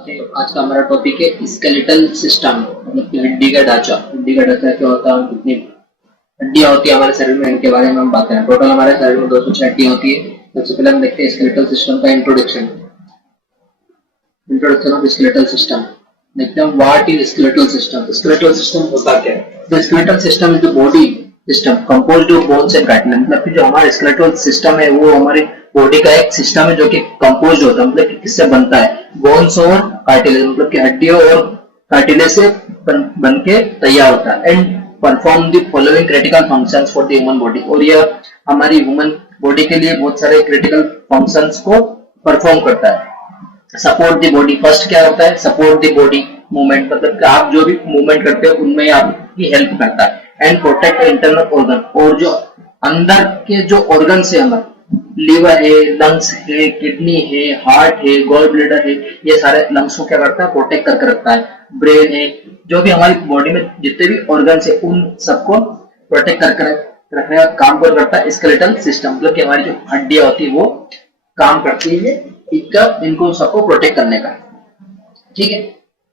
तो आज का हमारा टॉपिक है स्केलेटल सिस्टम, मतलब कि हड्डी का ढांचा। हड्डी का ढांचा क्या होता है, कितनी हड्डियां होती है हमारे शरीर में, इनके बारे में हम बात करें। टोटल हमारे शरीर में 206 हड्डियां होती है। सबसे पहले हम देखते हैं स्केलेटल सिस्टम का इंट्रोडक्शन ऑफ स्केलेटल सिस्टम। देखते हैं what is skeletal system. Skeletal system होता क्या है। The skeletal system is the body system composed of bones and cartilage. मतलब कि जो हमारा स्केलेटल सिस्टम है वो हमारी बॉडी का एक सिस्टम है जो कि कंपोज्ड होता है, मतलब कि किससे बनता है, बोन्स और कार्टिलेज, मतलब कि हड्डियों और कार्टिलेज से बन के तैयार होता है। And perform the following critical functions for the human body. और यह हमारी ह्यूमन बॉडी के लिए बहुत सारे क्रिटिकल फंक्शंस को परफॉर्म करता है। सपोर्ट द बॉडी, फर्स्ट क्या होता है, सपोर्ट द बॉडी मूवमेंट, मतलब कि आप जो भी मूवमेंट करते हो उनमें आपकी हेल्प करता है। एंड प्रोटेक्ट इंटरनल ऑर्गन, और जो अंदर के जो ऑर्गन है हमारे, लीवर है, लंग्स है, किडनी है, हार्ट है, गॉल ब्लैडर है, ये सारे लंग्स को क्या करता है, प्रोटेक्ट करके रखता है। ब्रेन है, जो भी हमारी बॉडी में जितने भी ऑर्गन है उन सबको प्रोटेक्ट करके रखने का काम करता है स्केलेटल सिस्टम। मतलब कि हमारी जो हड्डियां होती है वो काम करती है इनको सबको प्रोटेक्ट करने का। ठीक है,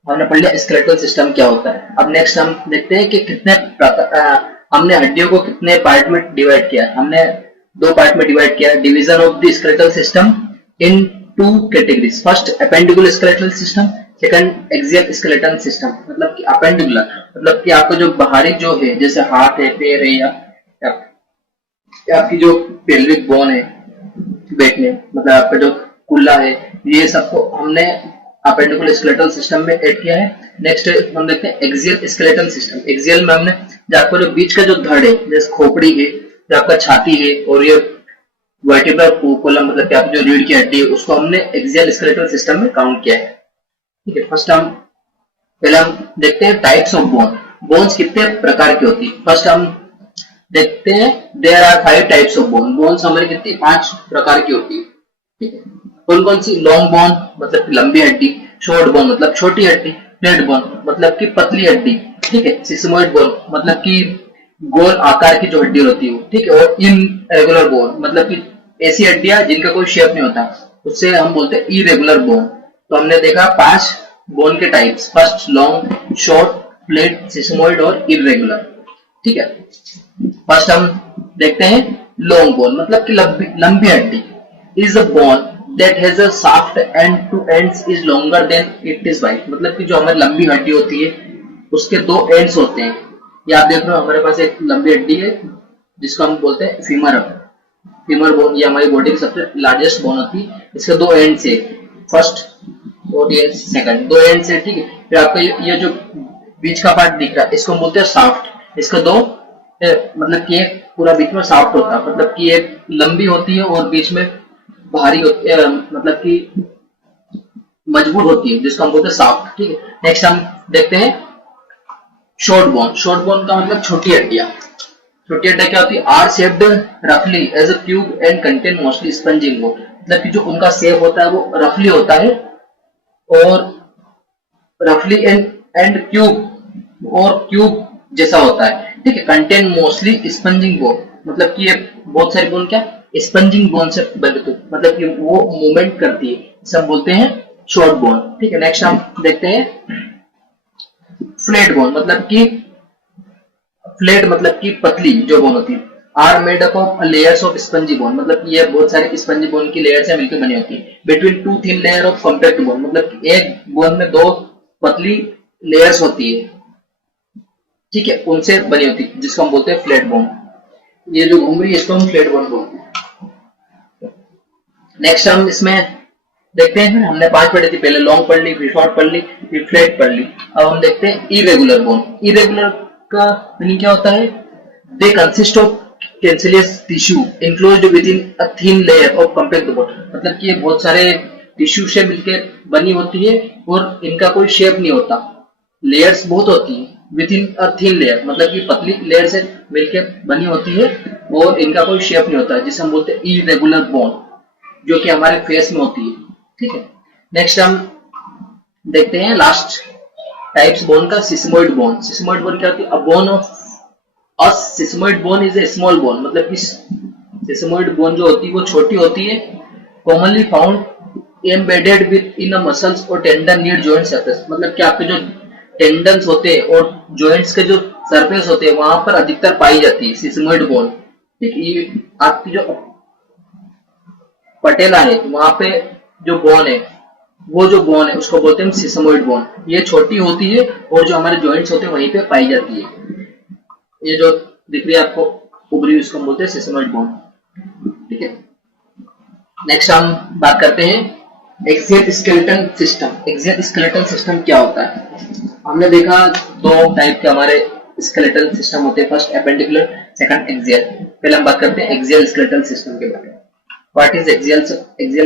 हमने पढ़ लिया स्केलेटल सिस्टम क्या होता है। अब नेक्स्ट हम देखते हैं कि कितने हमने हड्डियों को कितने पार्ट में डिवाइड किया। हमने दो पार्ट में डिवाइड किया। Division of the skeletal system in two categories. First appendicular skeletal system, second axial skeletal system. मतलब कि अपेंडिकुलर मतलब कि आपका जो बाहरी जो है, जैसे हाथ है, पैर है, या आपकी जो पेल्विक बोन है बैठने, मतलब आपका जो कुल्ला है, ये सबको हमने अपेंडिकुलर स्केलेटल सिस्टम में ऐड किया है। नेक्स्ट हम देखते हैं एक्सियल स्केलेटल सिस्टम। एक्सियल में हमने जो आपका जो बीच का जो धड़ है, जैसे खोपड़ी है, जो आपका छाती है, और ये वर्टिब्रल कॉलम मतलब कि आपकी जो रीढ़ की हड्डी है, उसको हमने एक्सियल स्केलेटल सिस्टम में काउंट किया है। ठीक है, फर्स्ट हम पहले हम देखते हैं टाइप्स ऑफ बोन। बोन्स कितने प्रकार की होती है। फर्स्ट हम देखते हैं there are 5 types of bone. Bones हमारी कितनी 5 प्रकार की होती है। ठीक है, कौन कौन सी, लॉन्ग बोन मतलब कि लंबी हड्डी, शॉर्ट बोन मतलब छोटी हड्डी, फ्लैट बोन मतलब कि पतली हड्डी, ठीक है, सिस्मोइड बोन मतलब कि गोल आकार की जो हड्डी होती है, ठीक है, और इनरेगुलर बोन मतलब कि ऐसी हड्डियां जिनका कोई शेप नहीं होता, उससे हम बोलते हैं इरेगुलर बोन। तो हमने देखा 5 बोन के types, first long, short, flat, sesamoid और इरेगुलर। ठीक है, फर्स्ट हम देखते हैं लॉन्ग बोन मतलब कि लंबी हड्डी। Is a bone that has a shaft and two ends is longer than it is wide। मतलब कि जो हमारी लंबी हड्डी होती है उसके 2 एंड्स होते हैं। ये आप देख रहे हो, हमारे पास एक लंबी हड्डी है जिसको हम बोलते हैं फीमर बोन। ये हमारी बॉडी की सबसे लार्जेस्ट बोन होती है। इसके 2 एंड्स है, फर्स्ट और ये सेकंड, 2 एंड्स है। ठीक है, फिर आपका ये जो बीच का पार्ट दिख रहा है इसको हम बोलते हैं शाफ्ट। इसका 2 मतलब कि एक पूरा बीच में शाफ्ट होता है, मतलब कि एक लंबी होती है और बीच में भारी होती है, मतलब कि मजबूत होती है, जिसको हम बोलते हैं शाफ्ट। ठीक है, नेक्स्ट हम देखते हैं शॉर्ट बोन। शॉर्ट बोन का मतलब छोटी हड्डियां। छोटी हड्डियां क्या होती है, आर शेप्ड रफली as a cube and contain mostly sponging bone. मतलब कि जो उनका शेप होता है वो रफली होता है और रफली एंड क्यूब जैसा होता है। ठीक है, कंटेन मोस्टली स्पंजिंग बोन मतलब कि ये बहुत सारी बोन क्या स्पंजिंग बोन से बने, मतलब कि वो मूवमेंट करती है, इसे हम बोलते हैं शॉर्ट बोन। ठीक है, नेक्स्ट हम देखते हैं फ्लैट बोन मतलब कि पतली जो बोन होती है। Are made up of layers of spongy bone, मतलब कि ये बहुत सारे स्पंजी बोन की लेयर से मिलकर बनी होती है। Between 2 thin layer of compact bone, मतलब कि एक बोन में 2 पतली लेयर्स होती है, ठीक है, उनसे बनी होती है, जिसको हम बोलते हैं फ्लैट बोन। ये जो घूम रही है इसको हम फ्लैट बोन बोलते हैं। नेक्स्ट हम इसमें देखते हैं, हमने 5 पढ़ी थी, पहले लॉन्ग पढ़ ली, फिर शॉर्ट पढ़ ली, फिर फ्लैट पढ़ ली। अब हम देखते हैं इरेगुलर बोन। इरेगुलर का मीनिंग क्या होता है, they consist of cancellous tissue enclosed within a thin layer of compact bone. मतलब कि ये बहुत सारे टिश्यू से मिलकर बनी होती है और इनका कोई शेप नहीं होता, लेयर्स बहुत होती है। With in a thin layer मतलब कि पतली लेयर से मिलकर बनी होती है और इनका कोई शेप नहीं होता, जिसे हम बोलते हैं इरेगुलर बोन, जो कि हमारे फेस में होती है। ठीक है, नेक्स्ट हम देखते हैं लास्ट टाइप्स बोन का, सिस्मोइड बोन। सिस्मोइड बोन क्या होती है, a bone of a sesamoid bone is a small bone. मतलब कि सिस्मोइड बोन जो होती है वो छोटी होती है, commonly found embedded with in a muscles और टेंडन नीड जॉइंट सरफेस, मतलब कि आपके जो टेंडन्स होते हैं और जॉइंट्स के जो सरफेस होते हैं वहां पर अधिकतर पाई जाती है सिसमोइड बोन। ठीक, ये आपकी जो पटेला है वहां पे जो बोन है, वो जो बोन है उसको बोलते हैं सिसमोइड बोन। ये छोटी होती है और जो हमारे जॉइंट्स होते हैं वहीं पे पाई जाती है। ये जो दिख रही है आपको उभरी हुई, उसको बोलते हैं सिसमोइड बोन। ठीक है, नेक्स्ट हम बात करते हैं axial skeleton system. Axial skeleton system क्या होता है? हमने देखा दो टाइप के हमारे स्केलेटल सिस्टम होते हैं, फर्स्ट एपेंडिकुलर, सेकंड एक्सियल। पहले हम बात करते हैं एक्सियल स्केलेटल सिस्टम के बारे में। What is axial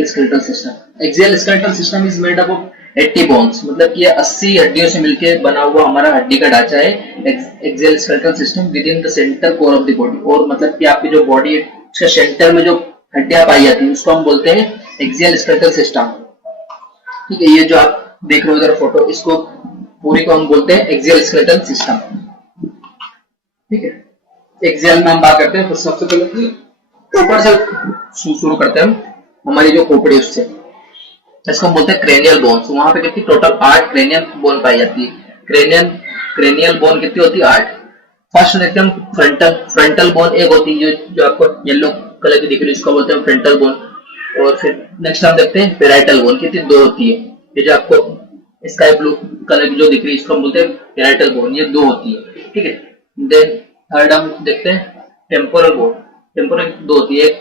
skeletal system? Axial skeletal system is made up of 80 bones, मतलब कि 80 हड्डियों से मिलकर बना हुआ हमारा हड्डी का ढांचा है axial skeletal system with in the centre core of the body. और मतलब कि आपकी जो बॉडी है उसके सेंटर में जो हड्डियां पाई जाती है उसको हम बोलते हैं एक्सियल स्केलेटल सिस्टम। ठीक है, ये जो आप देख रहे हो इधर फोटो, इसको पूरी को हम बोलते हैं एक्सियल स्केलेटल सिस्टम। ठीक है, एक्सियल में हम बात करते हैं, तो सबसे पहले ऊपर से शुरू करते हैं हम, हमारी जो खोपड़ी उससे, इसको हम बोलते हैं क्रेनियल बोन्स। वहां पे कितनी टोटल 8 क्रेनियल बोन पाई जाती है। क्रेनियल बोन कितनी होती है? 8। फर्स्ट देखते हैं हम फ्रंटल बोन एक होती है जो आपको येलो कलर की दिख रही है, इसको बोलते हैं फ्रंटल बोन। और फिर नेक्स्ट हम देखते हैं पेराइटल बोन, कितनी 2 होती है। ये जो आपको स्काई ब्लू कलर की जो दिख रही है इसको हम बोलते हैं पेराइटल बोन, ये 2 होती है। ठीक है, देन थर्ड हम देखते हैं टेम्पोरल बोन। टेम्पोरल 2 होती है, एक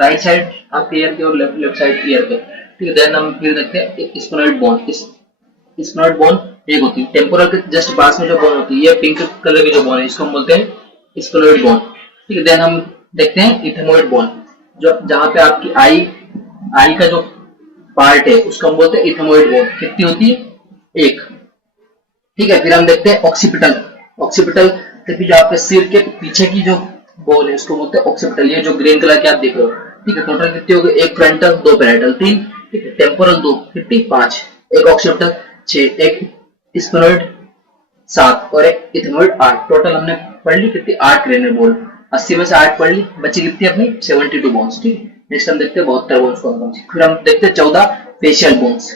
राइट साइड आपके ईयर के और लेफ्ट साइड ईयर के। ठीक है, देन हम फिर देखते हैं स्फेनॉइड बोन। स्फेनॉइड बोन एक होती है। टेम्पोरल के जस्ट पास में जो बोन होती है, ये पिंक कलर की जो बोन है इसको हम बोलते हैं स्फेनॉइड बोन। ठीक है, देन हम देखते हैं इथेमोइड बोन, जो जहां पे आपकी आई का जो पार्ट है उसको हम बोलते हैं इथेमोइड बोन। कितनी होती है? 1। ठीक है, फिर हम देखते हैं ऑक्सीपिटल जो आपके सिर के पीछे की जो बोन है उसको बोलते हैं ऑक्सीपिटल। ये जो ग्रीन कलर के आप देख रहे हो। ठीक है, टोटल कितनी हो गई? 1 फ्रंटल, 2 पेराइटल, 3। ठीक है, टेम्पोरल 2, कितनी? 5, एक ऑक्सीपिटल 6, एक स्फेनॉइड 7 और एक इथेमोइड 8। टोटल हमने पढ़ ली कितनी? 8 क्रेनियल बोन। 80 में से 8 पढ़ ली, बची कितनी अपनी? 72 बोन्स। ठीक है, नेक्स्ट हम देखते हैं 72 बोन्स कौन सी। फिर हम देखते हैं 14 फेशियल बोन्स।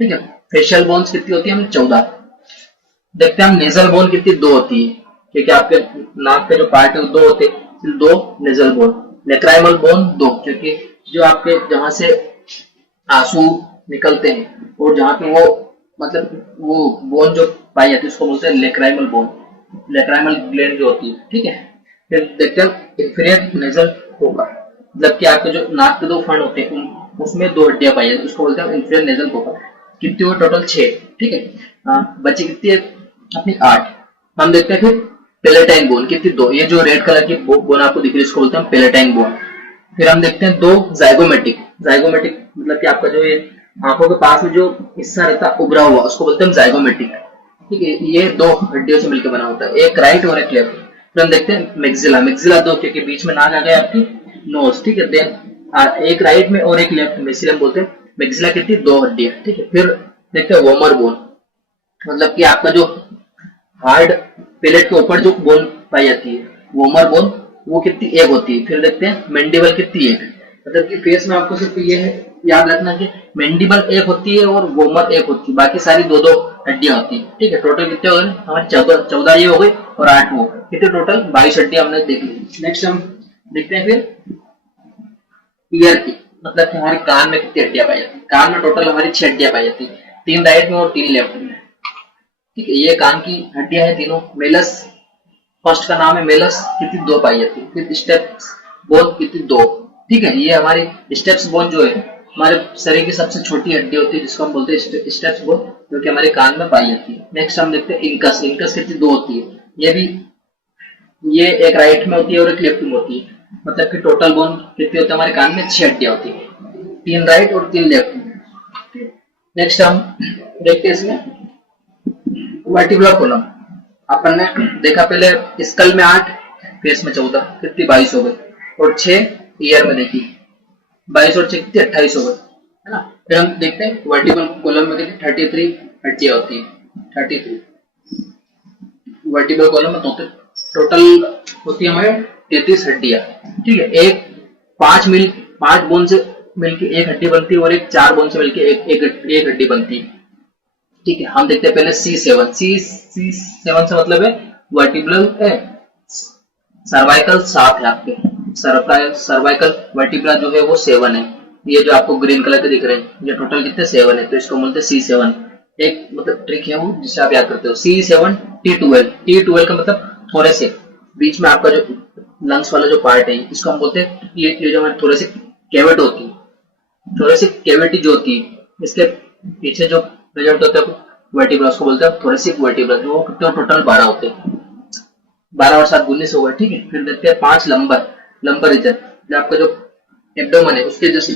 ठीक है, फेशियल बोन्स कितनी होती है? हमने 14 देखते हैं। हम नेजल बोन कितनी? 2 होती है, क्योंकि आपके नाक के जो पार्ट है वो 2 होते हैं, 2 नेजल बोन। लेक्राइमल बोन 2, क्योंकि जो आपके जहां से आंसू निकलते हैं और जहां पे वो मतलब वो बोन जो पाई जाती है उसको बोलते हैं लेक्राइमल बोन, लेक्राइमल ग्लैंड जो होती है। ठीक है, फिर देखते हैं इंफीरियर नेजल कोका, मतलब कि आपके जो नाक के 2 फंड होते हैं उसमें 2 हड्डियां पाई जाती है, उसको बोलते हैं इंफीरियर नेजल कोका। कितनी हो? टोटल 6। ठीक है, बची कितनी है अपनी? 8। हम देखते हैं फिर पेलेटाइन बोन, कितनी? 2। ये जो रेड कलर की बोन आपको दिख रही है इसको बोलते हैं पेलेटाइन बोन। फिर हम देखते हैं 2 जाइगोमेटिक मतलब कि आपका जो ये आंखों के पास में जो हिस्सा रहता है उभरा हुआ उसको बोलते हैं जाइगोमेटिक। ठीक है, ये 2 हड्डियों से मिलकर बना होता है, एक राइट और एक लेफ्ट। फिर हम देखते हैं मैक्सिला 2, क्योंकि बीच में नाक आ गया आपकी नोज। ठीक है, देन एक राइट में और एक लेफ्ट में, इसलिए हम बोलते हैं मैक्सिला कितनी? 2 हड्डियां। ठीक है, फिर देखते हैं वोमर बोन, मतलब कि आपका जो हार्ड पेलेट के ऊपर जो बोन पाई जाती है वोमर बोन, वो कितनी? 1 होती है। फिर देखते हैं मैंडिबल कितनी? 1। मतलब कि फेस में आपको सिर्फ ये है याद रखना कि मैंडिबल 1 होती है और वोमर 1 होती है, बाकी सारी 2-2 हड्डियां होती है। ठीक है, टोटल कितने हो गए हमारे? 14 ये हो गई और 8 वो, कितने? टोटल 22 हड्डियां हमने देख ली। नेक्स्ट हम देखते हैं फिर ईयर की, मतलब कि हमारे कान में कितनी हड्डियां पाई जाती है। कान में टोटल हमारी 6 हड्डियां पाई जाती है, 3 राइट में और 3 लेफ्ट में। ठीक है, ये कान की हड्डियां हैं तीनों। मेलस फर्स्ट का नाम है मेलस, कितनी? 2 पाई जाती है। फिर स्टेप्स बोन कितनी? 2। ठीक है, ये हमारी स्टेप्स बोन जो है हमारे शरीर की सबसे छोटी हड्डी होती है जिसको हम बोलते हैं स्टेप्स बोन, जो कि हमारे कान में पाई जाती है। नेक्स्ट हम देखते हैं इंकस कितनी? 2 होती है। ये भी ये एक राइट में होती है और एक लेफ्ट में होती है, मतलब कि टोटल बोन कितनी होती है हमारे कान में? 6 हड्डियां होती है, 3 राइट और 3 लेफ्ट में। नेक्स्ट हम देखते हैं इसमें वर्टिब्रल कॉलम। अपन ने देखा पहले स्कल में 8, फेस में 14, कितनी? 22 हो गई। और 6 ईयर में देखी, 22 और 6 कितनी? 28 हो गई, है ना। फिर हम देखते हैं वर्टिब्रल कॉलम में कितनी? 33 हड्डियां होती है, 33 वर्टिब्रल कॉलम में टोटल होती है हमारे 33 हड्डियां। ठीक है, एक 5 बोन से मिलके एक हड्डी बनती है और एक 4 बोन से मिलके एक हड्डी बनती है। ठीक है, हम देखते हैं पहले C7। C7 से मतलब है वर्टिब्रल है, सर्वाइकल 7 है आपके, सर्वाइकल वर्टिब्रा जो है वो 7 है। ये जो आपको ग्रीन कलर के दिख रहे हैं ये टोटल कितने 7 है, तो इसको बोलते हैं C7। एक मतलब ट्रिक है वो जिसे आप याद करते हो, C7 T12। T12 का मतलब थोरेसिक, बीच में आपका जो लंग्स वाला जो पार्ट है इसको हम बोलते हैं, ये जो हमारी थोरेसिक कैविटी होती है, थोरेसिक कैविटी जो होती है इसके पीछे जो प्रेजेंट होता है वर्टिब्रा, उसको बोलते हैं थोरेसिक वर्टिब्रा। जो कितने टोटल 12 होते हैं, 12 और 7 19 हो गए। ठीक है, फिर देखते हैं 5 लंबर रीजन, जो आपका जो एब्डोमेन है उसके जैसे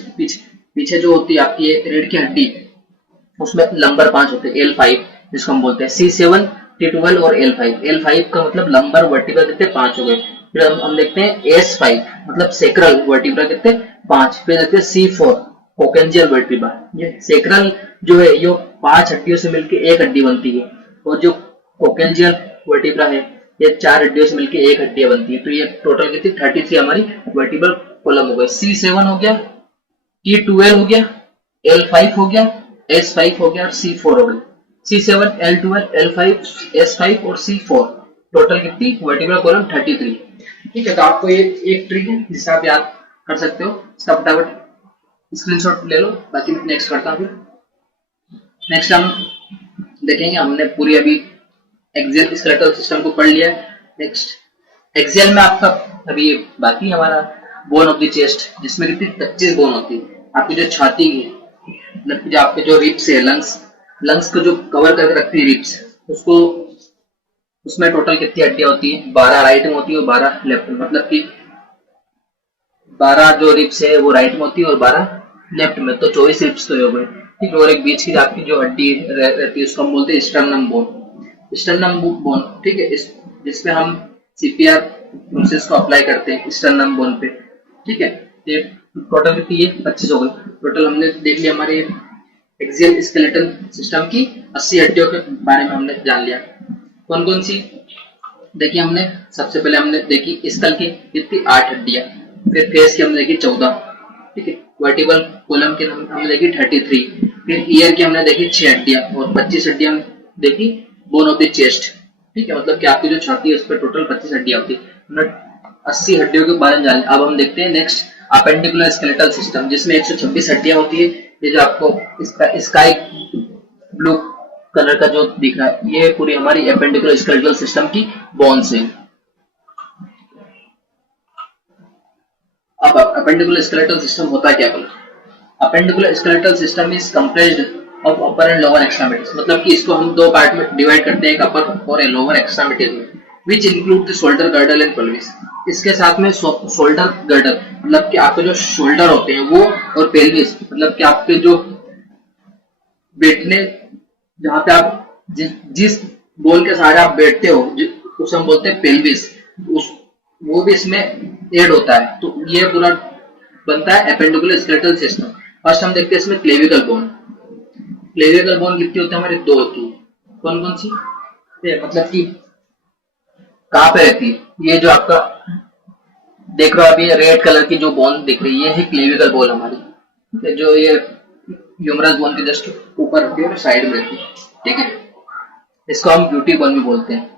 पीछे जो होती है आपकी रीढ़ की हड्डी, उसमें लंबर 5 होते हैं, L5 जिसको हम बोलते हैं। C7 T12 और L5। L5 का मतलब लंबर वर्टिब्रा कितने 5 हो गए। फिर हम देखते हैं S5 मतलब सेक्रल वर्टिब्रा कितने 5। फिर देखते हैं C4 कोकेंजियल वर्टिब्रा। ये सेक्रल जो है ये 5 हड्डियों से मिलकर एक हड्डी बनती है, और जो कोकेंजियल वर्टिब्रा है ये 4 हड्डियों से मिलकर एक हड्डी बनती है। तो ये टोटल कितनी 33 हमारी वर्टिब्रल कॉलम हो गए। C7 हो गया, T12 हो गया, L5 हो गया, S5 हो गया और C4 हो गया। C7 L12 L5 S5 और C4 टोटल कितनी वर्टिब्रल कॉलम 33। ठीक है, तो आपको ये एक ट्रिक है जिसे आप याद कर सकते हो, इसका फटाफट स्क्रीनशॉट ले लो। बाकी नेक्स्ट करता हूँ। फिर नेक्स्ट हम देखेंगे, हमने पूरी अभी एक्सियल स्केलेटल सिस्टम को पढ़ लिया है। नेक्स्ट एक्सियल में आपका अभी बाकी हमारा बोन ऑफ द चेस्ट, जिसमें कितनी 25 बोन होती है। आपकी जो छाती है मतलब जो आपके जो रिब्स है, लंग्स को जो कवर करके रखती है रिब्स, उसको उसमें टोटल कितनी हड्डियां होती है 12 राइट में होती है और 12 लेफ्ट में। मतलब कि 12 जो रिब्स है वो राइट में होती है और 12 लेफ्ट में, तो 24 रिब्स तो हो गए। ठीक है, और एक बीच की आपकी जो हड्डी रहती है उसको हम बोलते हैं स्टर्नम बोन। स्टर्नम बोन, ठीक है, जिसपे हम CPR प्रोसेस को अप्लाई करते हैं स्टर्नम बोन पे। ठीक है, ये टोटल कितनी है 25 हो गई। टोटल हमने देख लिया हमारे एक्सियल स्केलेटल सिस्टम की 80 हड्डियों के बारे में हमने जान लिया। कौन कौन सी देखिए हमने, सबसे पहले हमने देखी स्कल की कितनी 8 हड्डियां, फिर फेस की हमने देखी 14। ठीक है, वर्टिब्रल कॉलम की हमने देखी 33, फिर ईयर की हमने देखी 6 हड्डियां और 25 हड्डियां देखी बोन ऑफ द चेस्ट। ठीक है, मतलब कि आपकी जो छाती है उस पर टोटल 25 हड्डियां होती है। 80 हड्डियों के बारे में जान लिया। अब हम देखते हैं नेक्स्ट अपेंडिकुलर स्केलेटल सिस्टम, जिसमें 126 हड्डियां होती है। ये जो आपको स्काई ब्लू कलर का जो दिख रहा है ये पूरी हमारी अपेंडिकुलर स्केलेटल सिस्टम की बोन्स है। अब अपेंडिकुलर स्केलेटल सिस्टम होता क्या बोला? Appendicular skeletal system is compressed of upper and lower extremities, मतलब कि इसको हम दो पार्ट में डिवाइड करते हैं, एक अपर और लोअर एक्सट्रीमिटीज में, which include the shoulder girdle and pelvis. इसके साथ में शोल्डर गर्डल मतलब कि आपके जो शोल्डर होते हैं वो, और पेल्विस मतलब कि आपके जो बैठने जहां पे आप जिस बोन के सहारे आप बैठते हो उसे हम बोलते हैं पेल्विस, वो भी इसमें ऐड होता है। तो ये पूरा बनता है अपेंडिकुलर स्केलेटल सिस्टम। फर्स्ट हम देखते हैं इसमें क्लेविकल बोन। क्लेविकल बोन कितनी होती है हमारी? 2 होती है। कौन कौन सी? मतलब कि कहां पे रहती है? ये जो आपका देख रहे हो अभी रेड कलर की जो बोन दिख रही है ये है क्लेविकल बोन हमारी, जो ये ह्यूमरस बोन के जस्ट ऊपर रहती है और साइड में रहती है। ठीक है, इसको हम ब्यूटी बोन भी बोलते हैं।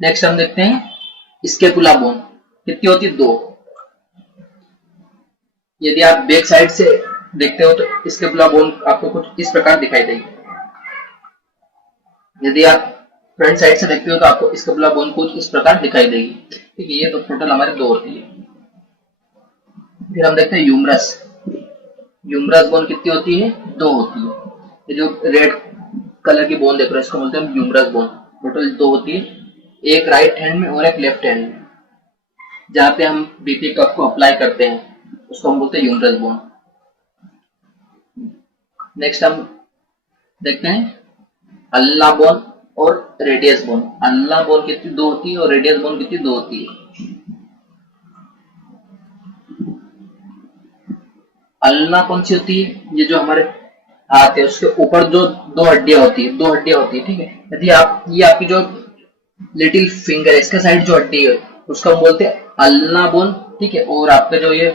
नेक्स्ट हम देखते हैं स्कैपुला बोन। कितनी होती है? 2। यदि आप बैक साइड से देखते हो तो स्कैपुला बोन आपको कुछ इस प्रकार दिखाई देगी। यदि आप फ्रंट साइड से देखते हो तो आपको स्कैपुला बोन कुछ इस प्रकार दिखाई देगी। ठीक है, ये तो टोटल हमारे 2 होती है। फिर हम देखते हैं ह्यूमरस। ह्यूमरस बोन कितनी होती है? 2 होती है। ये जो रेड कलर की बोन देख रहे हो इसको बोलते हैं ह्यूमरस बोन। टोटल 2 होती है, एक राइट हैंड में और एक लेफ्ट हैंड में, जहां पे हम बीपी कप को अप्लाई करते हैं उसको हम बोलते हैं ह्यूमरस बोन। नेक्स्ट हम देखते हैं अल्ला बोन और रेडियस बोन। अल्ला बोन कितनी? 2 होती है और रेडियस बोन कितनी? 2 होती है। अल्ला कौन सी होती है? ये जो हमारे हाथ है उसके ऊपर जो 2 हड्डियां होती है, 2 हड्डियां होती है। ठीक है, यदि आप ये आपकी जो लिटिल फिंगर है इसके साइड जो हड्डी है उसको हम बोलते हैं अल्ना बोन। ठीक है, और आपके जो ये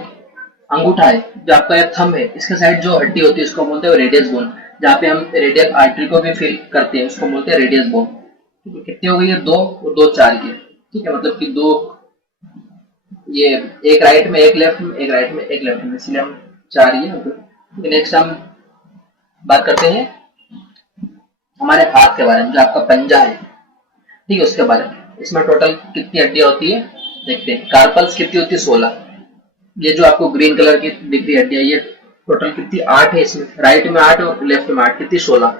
अंगूठा है, जो आपका ये थंब है, इसके साइड जो हड्डी होती है उसको बोलते हैं रेडियस बोन, जहाँ पे हम रेडियल आर्टरी को भी फील करते हैं उसको बोलते हैं रेडियस बोन। ठीक है, कितनी हो गई है? 2 और 2 4 की। ठीक है, मतलब कि 2, ये एक राइट में एक लेफ्ट में, एक राइट में एक लेफ्ट में, इसलिए हम 4 ये हो गए। नेक्स्ट हम बात करते हैं हमारे हाथ के बारे में, जो आपका पंजा है, ठीक है, उसके बारे में। इसमें टोटल कितनी हड्डियां होती है देखते हैं। कार्पल्स कितनी होती है? 16। ये जो आपको ग्रीन कलर की दिख रही हड्डियां, ये टोटल कितनी? 8 है इसमें, राइट में 8 और लेफ्ट में 8, कितनी? 16।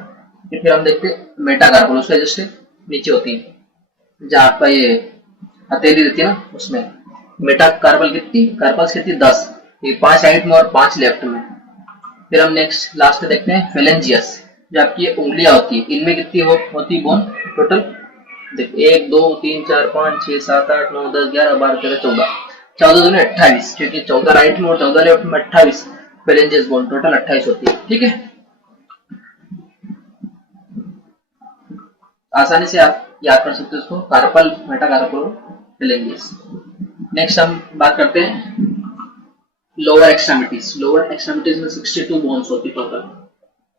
फिर हम देखते हैं मेटाकार्पल, उसका जस्ट नीचे होती है, जहाँ आपका ये हथेली रहती है ना, उसमें मेटाकार्पल कितनी? कार्पल्स कितनी? 10। ये 5 राइट में और 5 लेफ्ट में। फिर हम नेक्स्ट लास्ट में देखते हैं फेलेंजियस, जो आपकी उंगलियां होती है, इनमें कितनी होती है बोन टोटल? देख 1 2 3 4 5 6 7 8 9 10 11 12 13 14, 14 दूनी 28, क्योंकि 14 राइट में और 14 लेफ्ट में 28 फेलेंजियस बोन, टोटल 28 होती है। ठीक है, आसानी से आप याद कर सकते हो इसको, कार्पल, मेटाकार्पल, फेलेंजियस। नेक्स्ट हम बात करते हैं लोअर एक्सट्रीमिटीज। लोअर एक्सट्रीमिटीज में 62 बोन्स होती है टोटल।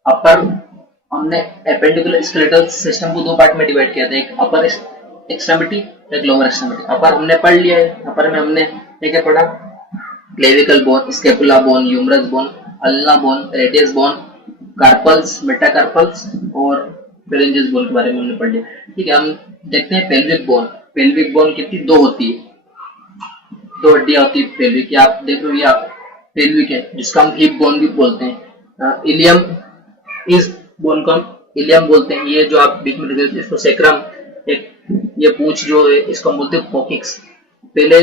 अपर, हमने एपेंडिकुलर स्केलेटल सिस्टम को 2 पार्ट में डिवाइड किया था, एक अपर एक्सट्रीमिटी, एक लोअर एक्सट्रीमिटी। अपर हमने पढ़ लिया है, अपर में हमने क्या पढ़ा? Clavicle bone, scapula bone, humerus bone, ulna bone, radius bone, carpals, metacarpals और फेलेंजियस बोन के बारे में हमने पढ़ लिया। ठीक है, हम देखते हैं पेल्विक बोन। पेल्विक बोन कितनी? 2 होती है, 2 हड्डियां होती है पेल्विक की। आप देख लो, ये आप पेल्विक है, जिसका हम हिप बोन भी बोलते हैं। इलियम, इस बोन को हम इलियम बोलते हैं। ये जो आप बीच में देखते हैं इसको सेक्रम, एक ये पूंछ जो है इसको हम बोलते हैं कोकिक्स। पहले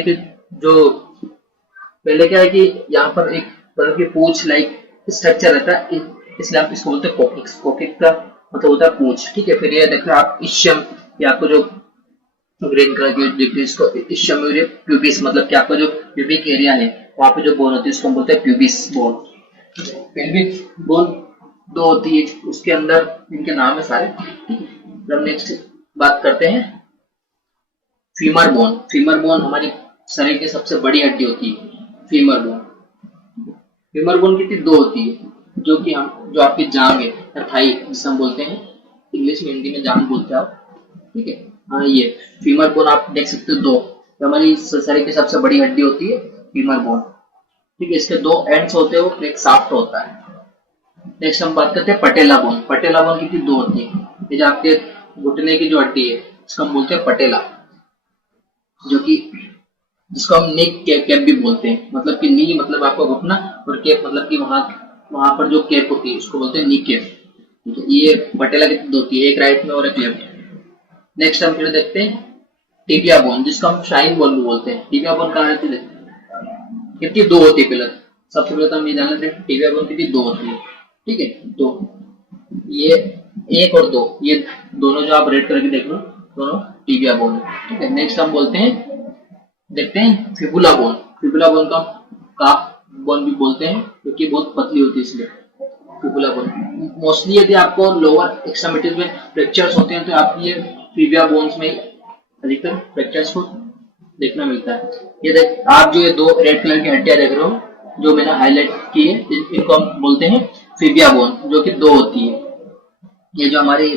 के जो पहले क्या है कि यहाँ पर एक तरह की पूंछ लाइक स्ट्रक्चर रहता है, इसलिए आप इसको बोलते हैं कोकिक्स। कोकिक का मतलब होता है पूंछ। ठीक है, फिर ये देखो आप इश्यम, ये आपको जो ग्रीन कलर की दिखती है इसको इश्यम, प्यूबिस, मतलब कि आपका जो प्यूबिक एरिया है वहां पे जो बोन होती है उसको हम बोलते हैं प्यूबिस बोन। पेल्विक बोन 2 होती है, उसके अंदर इनके नाम है सारे। हम नेक्स्ट बात करते हैं फीमर बोन। फीमर बोन हमारे शरीर की सबसे बड़ी हड्डी होती है, फीमर बोन। फीमर बोन कितनी? 2 होती है, जो कि हम जो आपकी जांग है या थाई जिसे हम बोलते हैं, इंग्लिश में हिंदी में जांग बोलते हैं आप। ठीक है, हाँ, ये फीमर बोन आप देख सकते हो 2, तो हमारी शरीर की सबसे बड़ी हड्डी होती है फीमर बोन। ठीक है, इसके 2 एंड्स होते हैं, वो एक शाफ्ट होता है। नेक्स्ट हम बात करते हैं पटेला बोन। पटेला बोन कितनी? 2 होती है। ये जो आपके घुटने की जो हड्डी है इसको हम बोलते हैं पटेला, जो कि जिसको हम नीक कैप भी बोलते हैं। मतलब कि नी मतलब आपका घुटना और कैप मतलब कि वहां पर जो कैप होती है उसको बोलते हैं नी कैप। तो ये पटेला कितनी? 2 होती है, एक राइट में और एक लेफ्ट। नेक्स्ट हम फिर देखते हैं टिबिया बोन, जिसको हम शाइन बोन भी बोलते हैं। टिबिया बोन कहाँ रहती है? कितनी? 2 होती है। पहले सबसे पहले तो हम ये जान लेते हैं टिबिया बोन कितनी? 2 होती है। ठीक है, 2, ये 1 और 2, ये दोनों जो आप रेड करके देख लो, दोनों टिबिया बोन है। ठीक है, नेक्स्ट हम देखते हैं फिबुला बोन। फिबुला बोन का काफ बोन भी बोलते हैं, क्योंकि बहुत पतली होती है इसलिए फिबुला बोन। मोस्टली यदि आपको लोअर एक्सट्रीमिटीज में फ्रैक्चर्स होते हैं तो आप ये फिबिया बोन्स में अधिकतर फ्रैक्चर्स को देखना मिलता है। ये देख आप जो ये 2 रेड कलर की हड्डियां देख रहे हो, जो मैंने हाईलाइट की है, इनको हम बोलते हैं फिबिया बोन, जो कि 2 होती है। ये जो हमारी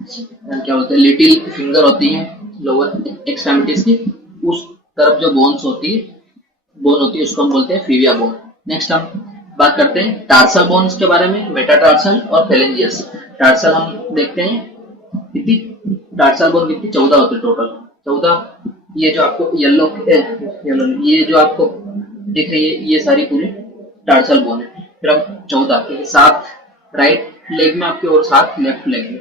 क्या बोलते हैं लिटिल फिंगर होती है लोअर एक्सट्रीमिटीज की, उस तरफ जो बोन होती है उसको हम बोलते हैं फिबिया बोन। नेक्स्ट हम बात करते हैं टार्सल बोन्स के बारे में, मेटाटार्सल और फेलेंजियस। टार्सल हम देखते हैं कितनी? टार्सल बोन कितनी? 14 होती है टोटल, 14। ये जो आपको येलो ये जो आपको दिख रही है ये सारी पूरी टार्सल बोन है। फिर हम 14, 7 राइट लेग में आपके और 7 लेफ्ट लेग में,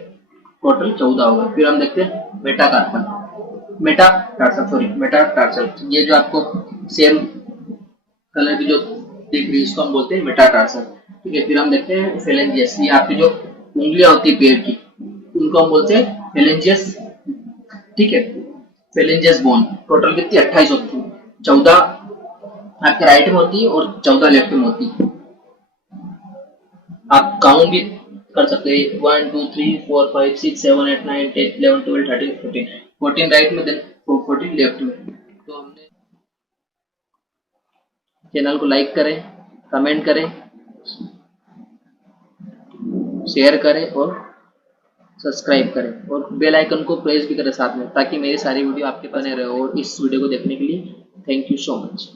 टोटल 14 होगा। फिर हम देखते हैं मेटाटार्सल। ये जो आपको सेम कलर की जो दिख रही है इसको हम बोलते हैं मेटाटार्सल। ठीक है, फिर हम देखते हैं फेलेंजियस। ये आपकी जो उंगलियां होती है पैर की, उनको हम बोलते हैं फेलेंजियस। ठीक है, फेलेंजियस बोन टोटल कितनी? 28 होती है, 14 आपके राइट में होती है और 14 लेफ्ट में होती है। आप काउंट भी कर सकते हैं, 1 2 3 4 5 6 7 8 9 10 11 12 13 14, 14 राइट में, देन 14 लेफ्ट में। तो हमने चैनल को लाइक करें, कमेंट करें, शेयर करें और सब्सक्राइब करें और बेल आइकन को प्रेस भी करें साथ में, ताकि मेरी सारी वीडियो आपके पास बने रहे। और इस वीडियो को देखने के लिए थैंक यू सो मच।